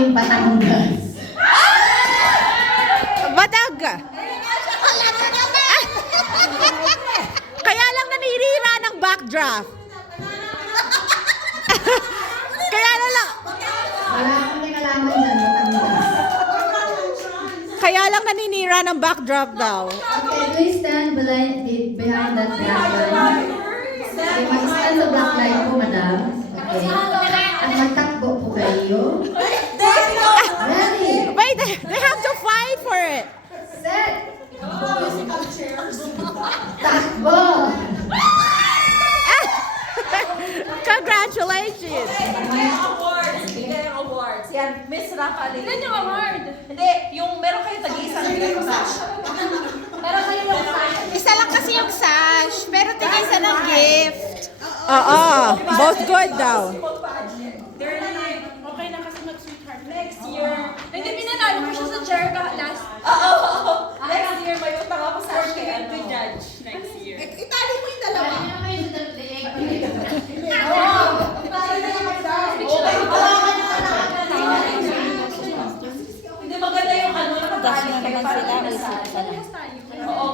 yung Batangas. Batag! Kaya lang nanirira ng backdraft. Kaya lang. Wala akong kinalaman dyan, Batangas. Kaya lang naninira ng backdraft daw. Okay, please stand behind that black line. Okay, mag-stand sa black line po, madam. Okay. At magtakbo po kayo. Ready? Wait, they have to fight for it. Set! Takbo! Congratulations! Bigyan ng awards. Yan, Miss Rafa. Yan yung award. Hindi, yung meron kayo tag-iisang sash. Meron kayo yung sash. Isa lang kasi yung sash, pero tigisa ng gift. Oo, both good daw. Okay na kasi mag-sweetheart. Next year. Hindi, pinanalo ko siya sa Jerga last. Oo. Next year, may utang ako sa kay to judge. Next year. Itali mo yung dalawa. Hindi maganda yung ano, nakatali kayo para may sash. Oo,